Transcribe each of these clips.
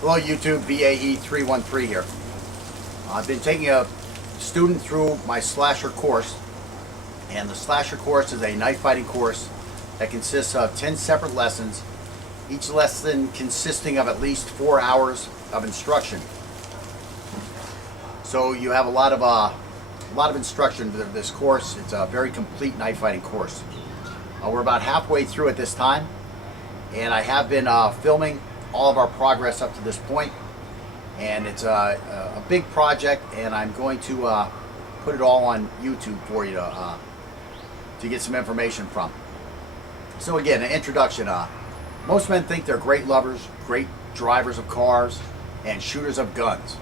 Hello YouTube, BAE313 here. I've been taking a student through my slasher course, and the slasher course is a knife fighting course that consists of 10 separate lessons, each lesson consisting of at least 4 hours of instruction. So you have a lot of instruction to this course. It's a very complete knife fighting course. We're about halfway through at this time, and I have been filming all of our progress up to this point, and it's a big project, and I'm going to put it all on YouTube for you to get some information from. So again, an introduction. Most men think they're great lovers, great drivers of cars, and shooters of guns.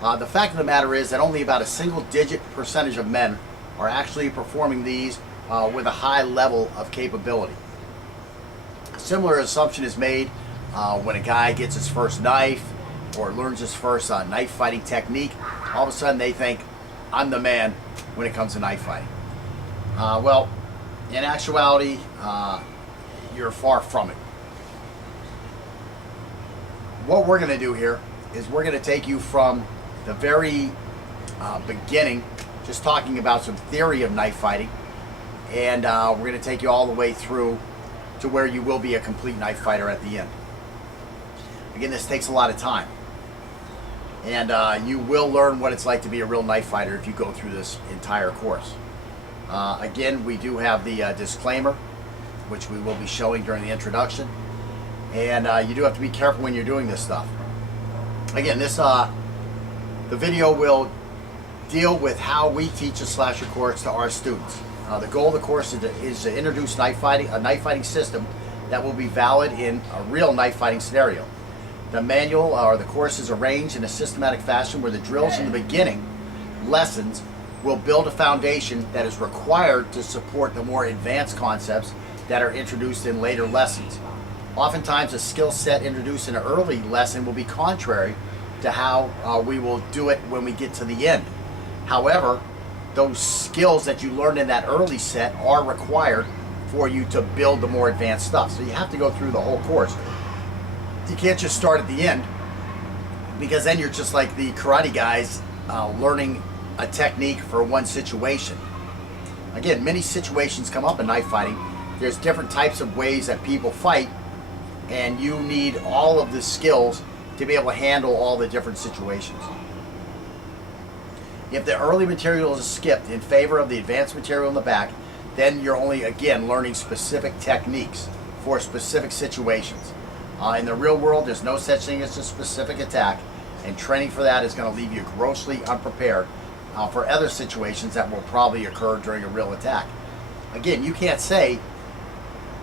The fact of the matter is that only about a single-digit percentage of men are actually performing these with a high level of capability. A similar assumption is made when a guy gets his first knife or learns his first knife fighting technique. All of a sudden they think, I'm the man when it comes to knife fighting. Well, in actuality, you're far from it. What we're going to do here is we're going to take you from the very beginning, just talking about some theory of knife fighting, and we're going to take you all the way through to where you will be a complete knife fighter at the end. Again, this takes a lot of time, and you will learn what it's like to be a real knife fighter if you go through this entire course. Again, we do have the disclaimer, which we will be showing during the introduction, and you do have to be careful when you're doing this stuff. Again, the video will deal with how we teach a slasher course to our students. The goal of the course is to introduce a knife fighting system that will be valid in a real knife fighting scenario. The manual or the course is arranged in a systematic fashion where the drills in the beginning lessons will build a foundation that is required to support the more advanced concepts that are introduced in later lessons. Oftentimes, a skill set introduced in an early lesson will be contrary to how we will do it when we get to the end. However, those skills that you learned in that early set are required for you to build the more advanced stuff. So you have to go through the whole course. You can't just start at the end, because then you're just like the karate guys learning a technique for one situation. Again, many situations come up in knife fighting. There's different types of ways that people fight, and you need all of the skills to be able to handle all the different situations. If the early material is skipped in favor of the advanced material in the back, then you're only, again, learning specific techniques for specific situations. In the real world, there's no such thing as a specific attack, and training for that is going to leave you grossly unprepared for other situations that will probably occur during a real attack. Again, you can't say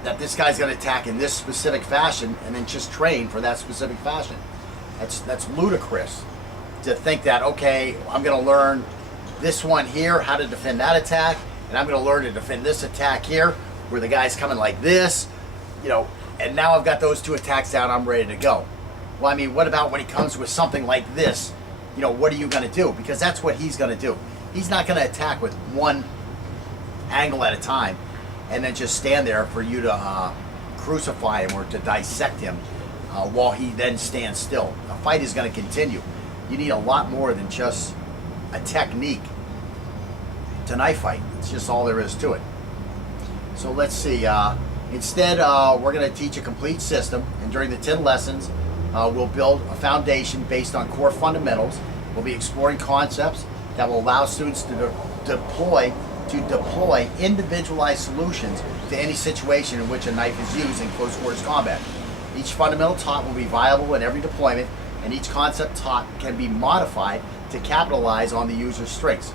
that this guy's going to attack in this specific fashion and then just train for that specific fashion. That's ludicrous to think that, okay, I'm going to learn this one here, how to defend that attack, and I'm going to learn to defend this attack here, where the guy's coming like this, and now I've got those two attacks down, I'm ready to go. Well, I mean, what about when he comes with something like this? What are you going to do? Because that's what he's going to do. He's not going to attack with one angle at a time and then just stand there for you to crucify him or to dissect him while he then stands still. The fight is going to continue. You need a lot more than just a technique to knife fight. It's just all there is to it. So let's see. Instead, we're going to teach a complete system, and during the 10 lessons, we'll build a foundation based on core fundamentals. We'll be exploring concepts that will allow students to deploy individualized solutions to any situation in which a knife is used in close quarters combat. Each fundamental taught will be viable in every deployment, and each concept taught can be modified to capitalize on the user's strengths.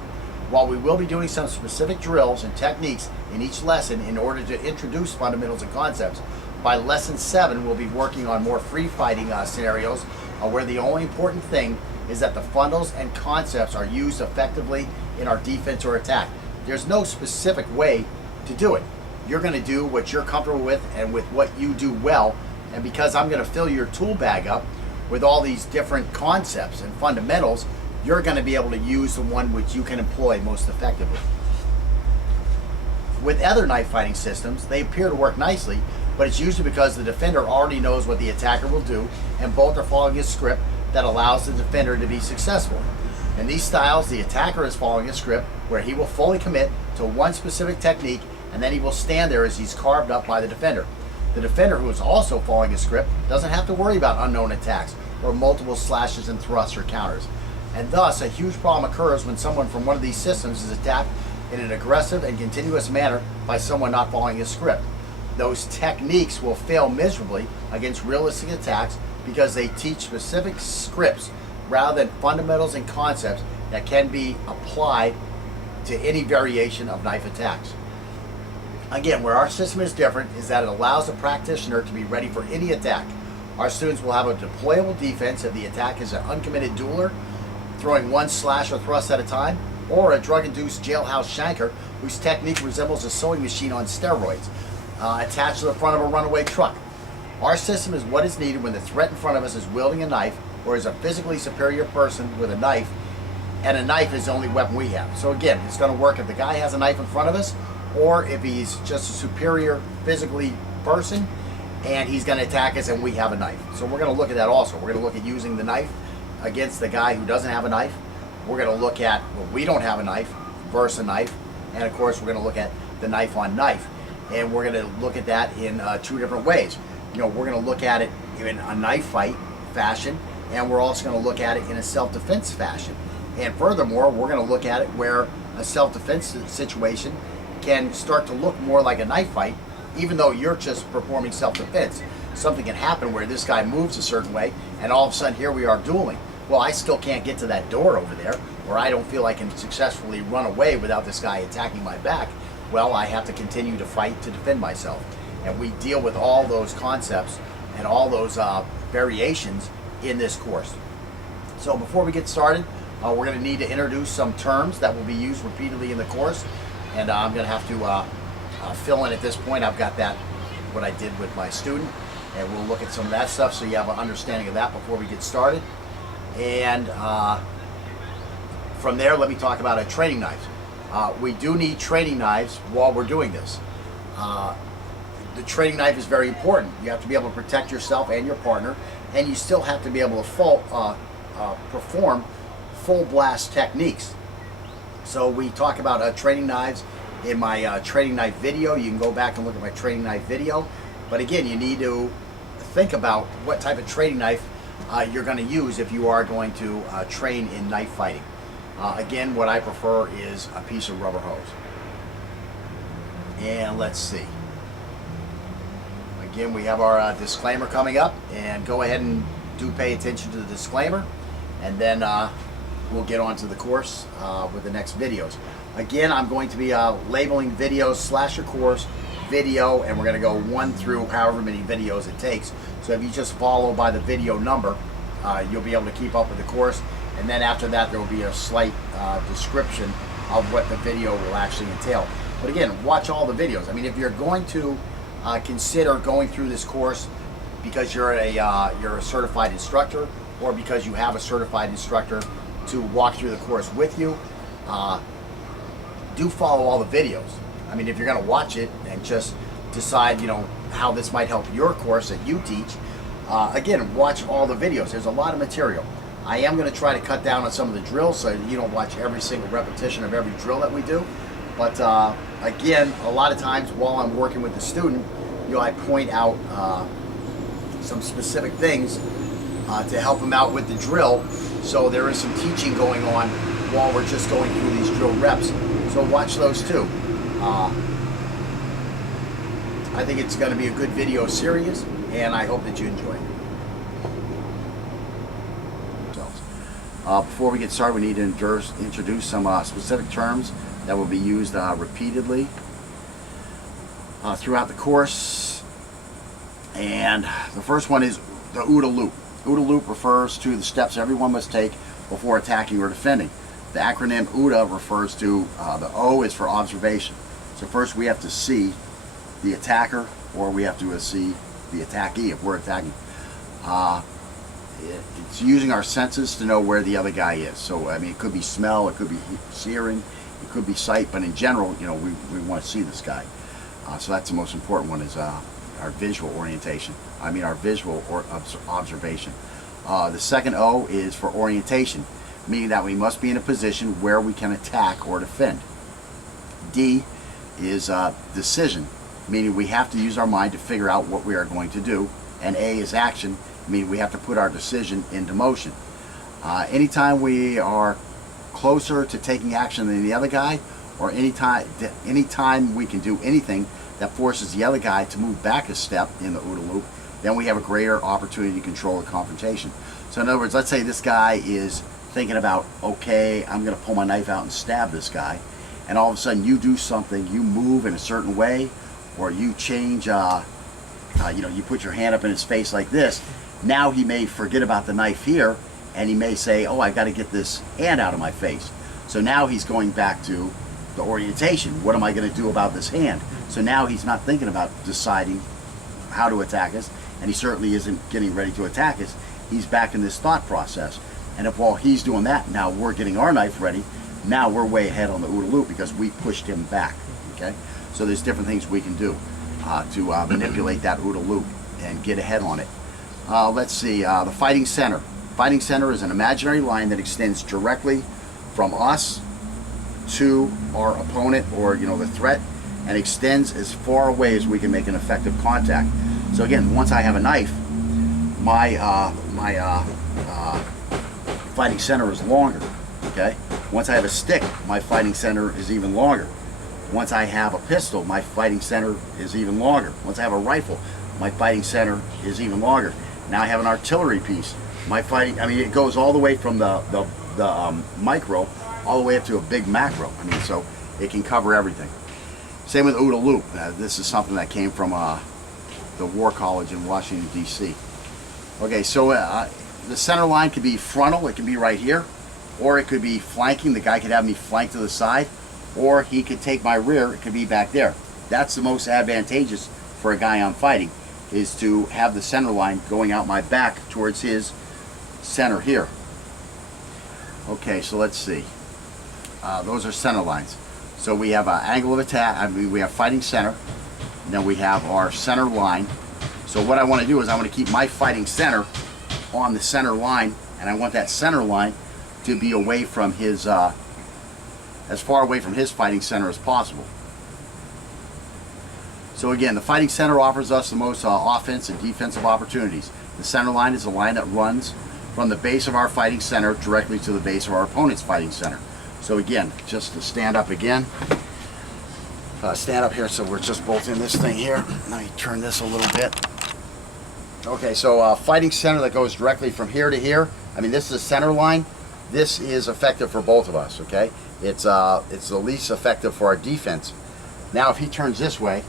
While we will be doing some specific drills and techniques in each lesson in order to introduce fundamentals and concepts, by lesson 7 we'll be working on more free fighting scenarios where the only important thing is that the fundamentals and concepts are used effectively in our defense or attack. There's no specific way to do it. You're going to do what you're comfortable with and with what you do well, and because I'm going to fill your tool bag up with all these different concepts and fundamentals, you're going to be able to use the one which you can employ most effectively. With other knife fighting systems, they appear to work nicely, but it's usually because the defender already knows what the attacker will do, and both are following a script that allows the defender to be successful. In these styles, the attacker is following a script where he will fully commit to one specific technique, and then he will stand there as he's carved up by the defender. The defender, who is also following a script, doesn't have to worry about unknown attacks or multiple slashes and thrusts or counters. And thus, a huge problem occurs when someone from one of these systems is attacked in an aggressive and continuous manner by someone not following a script. Those techniques will fail miserably against realistic attacks because they teach specific scripts rather than fundamentals and concepts that can be applied to any variation of knife attacks. Again, where our system is different is that it allows the practitioner to be ready for any attack. Our students will have a deployable defense if the attack is an uncommitted dueler, throwing one slash or thrust at a time, or a drug-induced jailhouse shanker whose technique resembles a sewing machine on steroids, attached to the front of a runaway truck. Our system is what is needed when the threat in front of us is wielding a knife or is a physically superior person with a knife, and a knife is the only weapon we have. So again, it's going to work if the guy has a knife in front of us, or if he's just a superior physically person and he's going to attack us and we have a knife. So we're going to look at that also. We're going to look at using the knife against the guy who doesn't have a knife. We're going to look at when we don't have a knife versus a knife, and of course we're going to look at the knife on knife, and we're going to look at that in two different ways. We're going to look at it in a knife fight fashion, and we're also going to look at it in a self-defense fashion. And furthermore, we're going to look at it where a self-defense situation can start to look more like a knife fight, even though you're just performing self-defense. Something can happen where this guy moves a certain way, and all of a sudden here we are dueling. Well, I still can't get to that door over there, or I don't feel I can successfully run away without this guy attacking my back. Well, I have to continue to fight to defend myself. And we deal with all those concepts and all those variations in this course. So before we get started, we're going to need to introduce some terms that will be used repeatedly in the course. And I'm going to have to fill in at this point. I've got that, what I did with my student, and we'll look at some of that stuff so you have an understanding of that before we get started. And from there, let me talk about training knives. We do need training knives while we're doing this. The training knife is very important. You have to be able to protect yourself and your partner, and you still have to be able to perform full blast techniques. So we talk about training knives in my training knife video. You can go back and look at my training knife video. But again, you need to think about what type of training knife you're going to use if you are going to train in knife fighting. Again, what I prefer is a piece of rubber hose. And let's see. Again, we have our disclaimer coming up, and go ahead and do pay attention to the disclaimer, and then we'll get on to the course with the next videos. Again, I'm going to be labeling videos / course video, and we're going to go 1 through however many videos it takes. So if you just follow by the video number, you'll be able to keep up with the course, and then after that there will be a slight description of what the video will actually entail. But again, watch all the videos. I mean, if you're going to consider going through this course because you're a certified instructor, or because you have a certified instructor to walk through the course with you, do follow all the videos. I mean, if you're going to watch it and just decide, how this might help your course that you teach, again, watch all the videos. There's a lot of material. I am going to try to cut down on some of the drills so you don't watch every single repetition of every drill that we do. But again, a lot of times while I'm working with the student, I point out some specific things to help them out with the drill. So there is some teaching going on while we're just going through these drill reps. So watch those too. I think it's going to be a good video series, and I hope that you enjoy it. Before we get started, we need to introduce some specific terms that will be used repeatedly throughout the course. And the first one is the OODA loop. OODA loop refers to the steps everyone must take before attacking or defending. The acronym OODA refers to, the O is for observation. So first we have to see the attacker, or we have to see the attackee if we're attacking. It's using our senses to know where the other guy is. So I mean, it could be smell, it could be hearing, it could be sight, but in general, we want to see this guy. So that's the most important one, is our visual orientation. Our visual observation. The second O is for orientation, meaning that we must be in a position where we can attack or defend. D is decision, meaning we have to use our mind to figure out what we are going to do. And A is action, meaning we have to put our decision into motion. Anytime we are closer to taking action than the other guy, or anytime we can do anything that forces the other guy to move back a step in the OODA loop, then we have a greater opportunity to control the confrontation. So in other words, let's say this guy is thinking about, okay, I'm going to pull my knife out and stab this guy, and all of a sudden you do something, you move in a certain way, or you change, you put your hand up in his face like this. Now he may forget about the knife here, and he may say, oh, I got to get this hand out of my face. So now he's going back to the orientation. What am I going to do about this hand? So now he's not thinking about deciding how to attack us, and he certainly isn't getting ready to attack us. He's back in this thought process. And if while he's doing that, now we're getting our knife ready, now we're way ahead on the OODA loop because we pushed him back. Okay? So there's different things we can do to manipulate that OODA loop and get ahead on it. Let's see, the fighting center. Fighting center is an imaginary line that extends directly from us to our opponent, or the threat, and extends as far away as we can make an effective contact. So again, once I have a knife, my fighting center is longer. Okay. Once I have a stick, my fighting center is even longer. Once I have a pistol, my fighting center is even longer. Once I have a rifle, my fighting center is even longer. Now I have an artillery piece. My fighting, it goes all the way from the micro all the way up to a big macro. So it can cover everything. Same with OODA loop. This is something that came from the War College in Washington, D.C. Okay, so the center line could be frontal. It could be right here, or it could be flanking. The guy could have me flank to the side, or he could take my rear. It could be back there. That's the most advantageous for a guy I'm fighting, is to have the center line going out my back towards his center here. Okay, so let's see. Those are center lines. So we have an angle of attack. We have fighting center. And then we have our center line. So what I want to do is I want to keep my fighting center on the center line, and I want that center line to be away from his, as far away from his fighting center as possible. So again, the fighting center offers us the most offense and defensive opportunities. The center line is a line that runs from the base of our fighting center directly to the base of our opponent's fighting center. So again, just to stand up again, stand up here so we're just both in this thing here. Let me turn this a little bit. Okay, so fighting center that goes directly from here to here. This is a center line. This is effective for both of us, okay? It's the least effective for our defense. Now if he turns this way,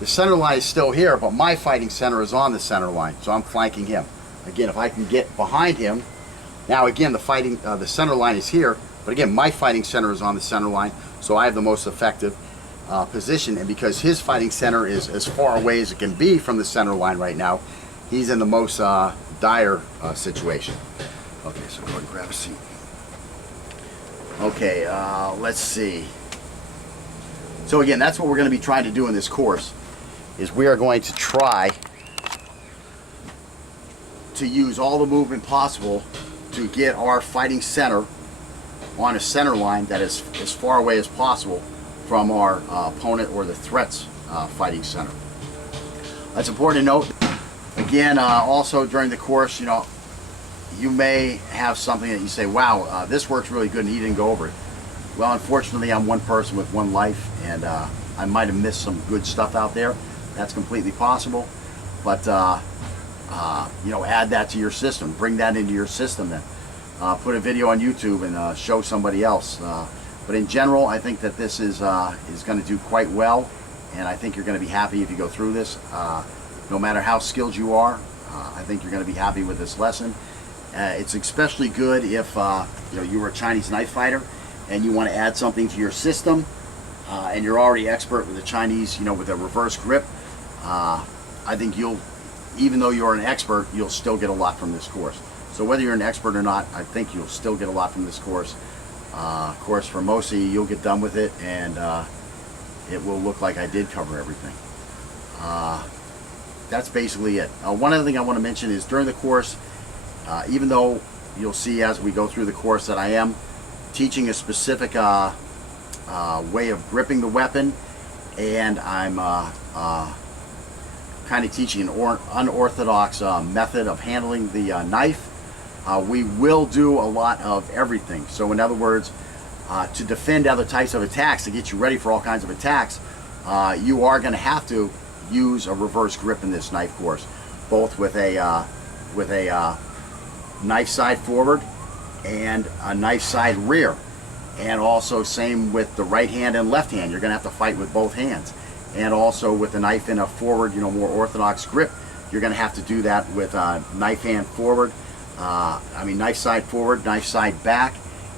the center line is still here, but my fighting center is on the center line, so I'm flanking him. Again, if I can get behind him, now again the center line is here, but again my fighting center is on the center line, so I have the most effective position. And because his fighting center is as far away as it can be from the center line right now, he's in the most dire situation. Okay, so go ahead and grab a seat. Okay, let's see. So again, that's what we're going to be trying to do in this course, is we are going to try to use all the movement possible to get our fighting center on a center line that is as far away as possible from our opponent or the threat's fighting center. That's important to note. Again, also during the course, you may have something that you say, wow, this works really good and he didn't go over it. Well, unfortunately, I'm one person with one life, and I might have missed some good stuff out there. That's completely possible. But, add that to your system. Bring that into your system then. Put a video on YouTube and show somebody else. But in general, I think that this is going to do quite well, and I think you're going to be happy if you go through this. No matter how skilled you are, I think you're going to be happy with this lesson. It's especially good if you were a Chinese knife fighter and you want to add something to your system, and you're already expert with the Chinese, with a reverse grip. I think even though you're an expert, you'll still get a lot from this course. So whether you're an expert or not, I think you'll still get a lot from this course. Of course, for most of you, you'll get done with it, and it will look like I did cover everything. That's basically it. One other thing I want to mention is during the course, even though you'll see as we go through the course that I am teaching a specific way of gripping the weapon, and I'm kind of teaching an unorthodox method of handling the knife. We will do a lot of everything. So in other words, to defend other types of attacks, to get you ready for all kinds of attacks, you are going to have to use a reverse grip in this knife course, both with a knife side forward and a knife side rear, and also same with the right hand and left hand. You're going to have to fight with both hands, and also with the knife in a forward, more orthodox grip, you're going to have to do that with knife hand forward. Knife side forward, knife side back,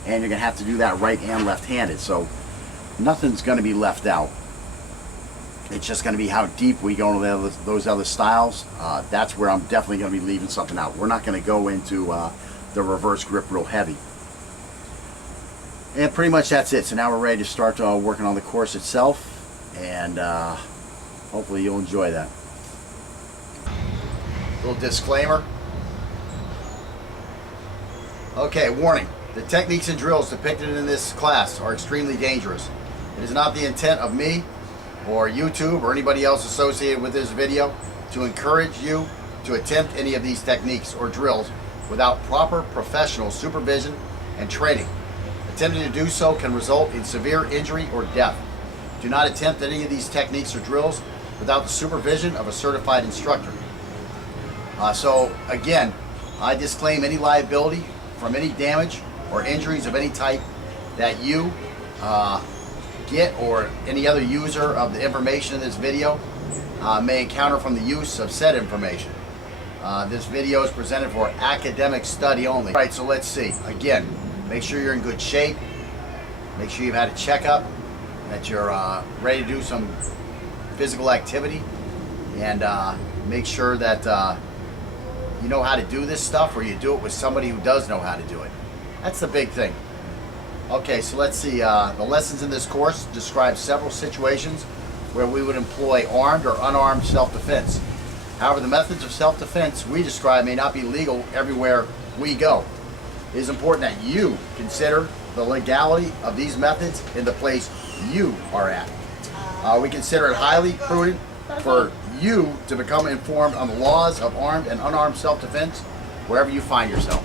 and you're going to have to do that right and left-handed. So nothing's going to be left out. It's just going to be how deep we go into those other styles. That's where I'm definitely going to be leaving something out. We're not going to go into the reverse grip real heavy. And pretty much that's it. So now we're ready to start working on the course itself, and hopefully you'll enjoy that. Little disclaimer. Okay, warning. The techniques and drills depicted in this class are extremely dangerous. It is not the intent of me or YouTube or anybody else associated with this video to encourage you to attempt any of these techniques or drills without proper professional supervision and training. Attempting to do so can result in severe injury or death. Do not attempt any of these techniques or drills without the supervision of a certified instructor. So again, I disclaim any liability from any damage or injuries of any type that you get or any other user of the information in this video may encounter from the use of said information. This video is presented for academic study only. All right, so let's see. Again, make sure you're in good shape. Make sure you've had a checkup, that you're ready to do some physical activity, and make sure that you know how to do this stuff, or you do it with somebody who does know how to do it. That's the big thing. Okay, so let's see. The lessons in this course describe several situations where we would employ armed or unarmed self-defense. However, the methods of self-defense we describe may not be legal everywhere we go. It is important that you consider the legality of these methods in the place you are at. We consider it highly prudent for you to become informed on the laws of armed and unarmed self-defense wherever you find yourself.